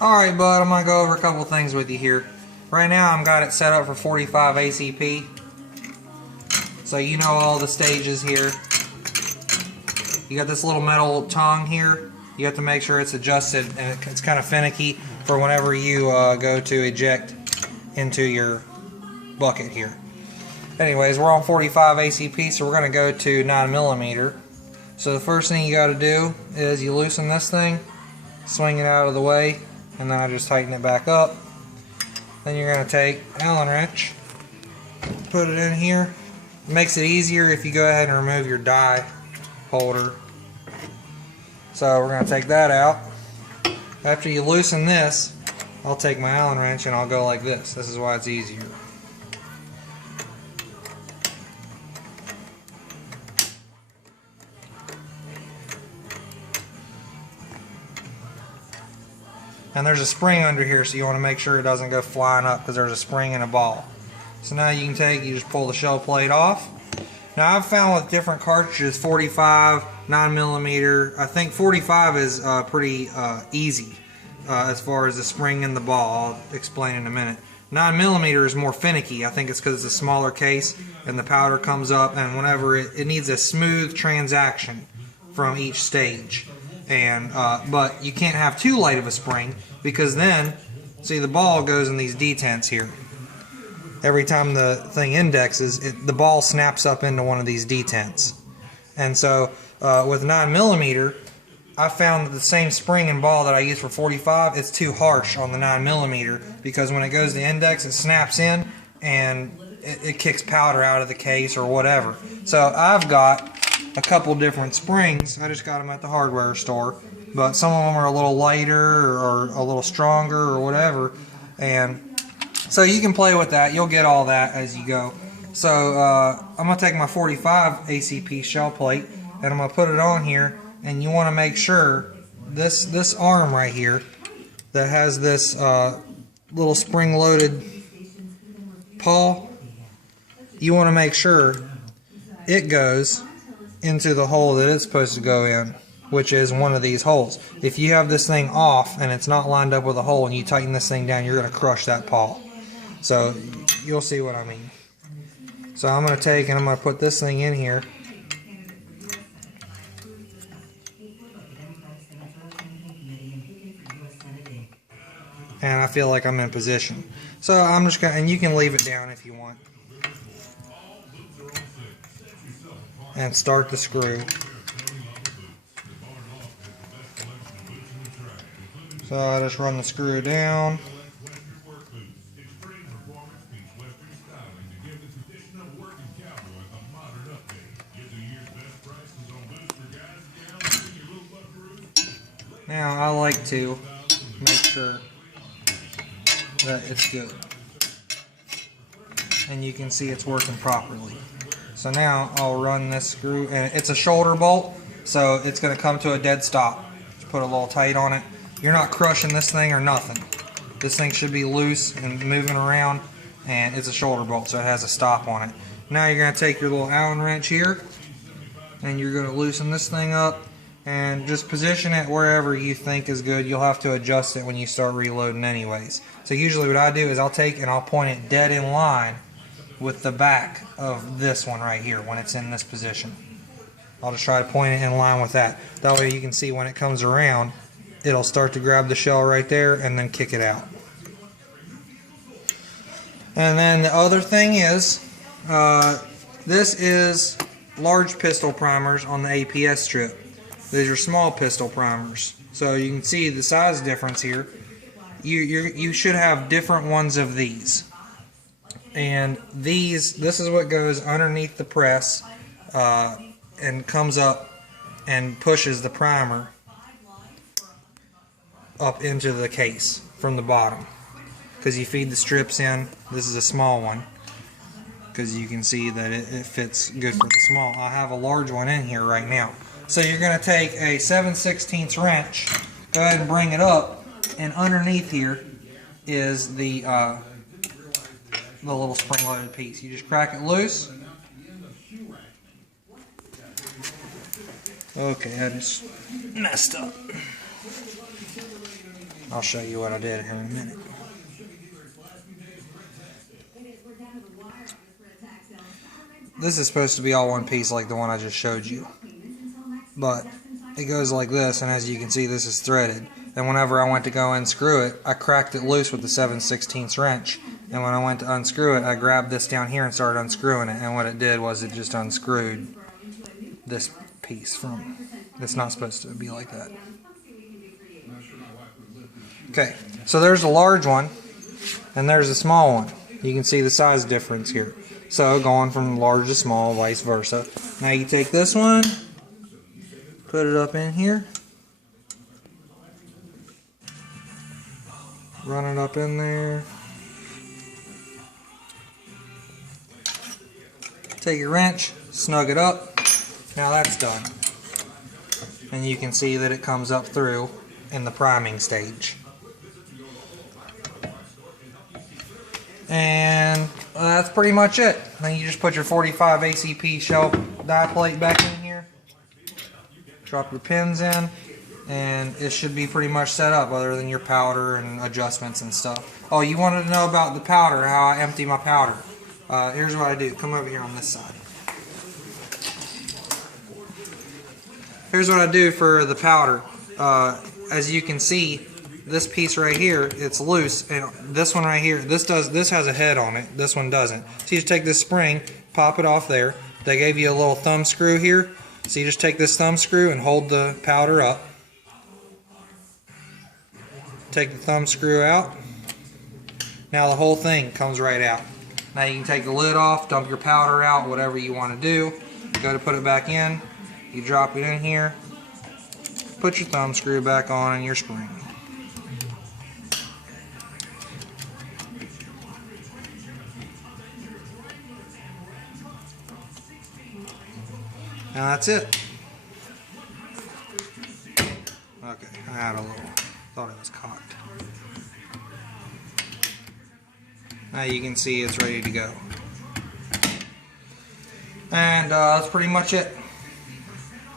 Alright, bud, I'm going to go over a couple things with you here. Right now, I've got it set up for 45 ACP. So you know all the stages here. You got this little metal tongue here. You have to make sure it's adjusted, and it's kind of finicky for whenever you go to eject into your bucket here. Anyways, we're on 45 ACP, so we're going to go to 9mm. So the first thing you got to do is you loosen this thing, swing it out of the way, and then I just tighten it back up. Then you're going to take an Allen wrench, put it in here. It makes it easier if you go ahead and remove your die holder. So we're going to take that out. After you loosen this, I'll take my Allen wrench and I'll go like this. This is why it's easier. And there's a spring under here, so you want to make sure it doesn't go flying up because there's a spring in a ball. So now you just pull the shell plate off. Now I've found with different cartridges, 45, 9mm, I think 45 is pretty easy as far as the spring in the ball. I'll explain in a minute. 9mm is more finicky. I think it's because it's a smaller case and the powder comes up, and whenever it needs a smooth transaction from each stage. And but you can't have too light of a spring, because then, see, the ball goes in these detents here. Every time the thing indexes, the ball snaps up into one of these detents. And so with 9mm, I found that the same spring and ball that I use for 45, it's too harsh on the 9mm, because when it goes to index, it snaps in and it kicks powder out of the case or whatever. So I've got a couple different springs. I just got them at the hardware store, but some of them are a little lighter or a little stronger or whatever, and so you can play with that. You'll get all that as you go. So I'm going to take my 45 ACP shell plate and I'm going to put it on here, and you want to make sure this arm right here that has this little spring loaded pawl, you want to make sure it goes into the hole that it's supposed to go in, which is one of these holes. If you have this thing off and it's not lined up with a hole and you tighten this thing down, you're going to crush that pawl. So you'll see what I mean. So I'm going to take and I'm going to put this thing in here. And I feel like I'm in position. So I'm just going to, and you can leave it down if you want. And start the screw. So I just run the screw down. Now I like to make sure that it's good. And you can see it's working properly. So now I'll run this screw, and it's a shoulder bolt, so it's going to come to a dead stop. Just put a little tight on it. You're not crushing this thing or nothing. This thing should be loose and moving around, and it's a shoulder bolt, so it has a stop on it. Now you're going to take your little Allen wrench here, and you're going to loosen this thing up, and just position it wherever you think is good. You'll have to adjust it when you start reloading anyways. So usually what I do is I'll take and I'll point it dead in line with the back of this one right here when it's in this position. I'll just try to point it in line with that. That way you can see when it comes around, it'll start to grab the shell right there and then kick it out. And then the other thing is, this is large pistol primers on the APS strip. These are small pistol primers. So you can see the size difference here. You should have different ones of these. And this is what goes underneath the press and comes up and pushes the primer up into the case from the bottom. Because you feed the strips in. This is a small one, because you can see that it fits good for the small. I have a large one in here right now. So you're going to take a 7/16 wrench, go ahead and bring it up, and underneath here is the little spring-loaded piece. You just crack it loose. Okay, I just messed up. I'll show you what I did here in a minute. This is supposed to be all one piece like the one I just showed you, but it goes like this, and as you can see, this is threaded. And whenever I went to go unscrew it, I cracked it loose with the 7/16 wrench, and when I went to unscrew it, I grabbed this down here and started unscrewing it, and what it did was it just unscrewed this piece from. It's not supposed to be like that. Okay, so there's a large one and there's a small one. You can see the size difference here. So going from large to small, vice versa. Now you take this one, put it up in here, run it up in there, take your wrench, snug it up. Now that's done. And you can see that it comes up through in the priming stage. And that's pretty much it. Then you just put your 45 ACP shell die plate back in here, drop your pins in, and it should be pretty much set up other than your powder and adjustments and stuff. Oh, you wanted to know about the powder, how I empty my powder. Here's what I do. Come over here on this side. Here's what I do for the powder. As you can see, this piece right here, it's loose, and this one right here, this has a head on it. This one doesn't. So you just take this spring, pop it off there. They gave you a little thumb screw here. So you just take this thumb screw and hold the powder up. Take the thumb screw out. Now the whole thing comes right out. Now you can take the lid off, dump your powder out, whatever you want to do. Go to put it back in. You drop it in here. Put your thumb screw back on and your spring. And that's it. Okay, I had a little, thought it was cocked. Now you can see it's ready to go. And that's pretty much it.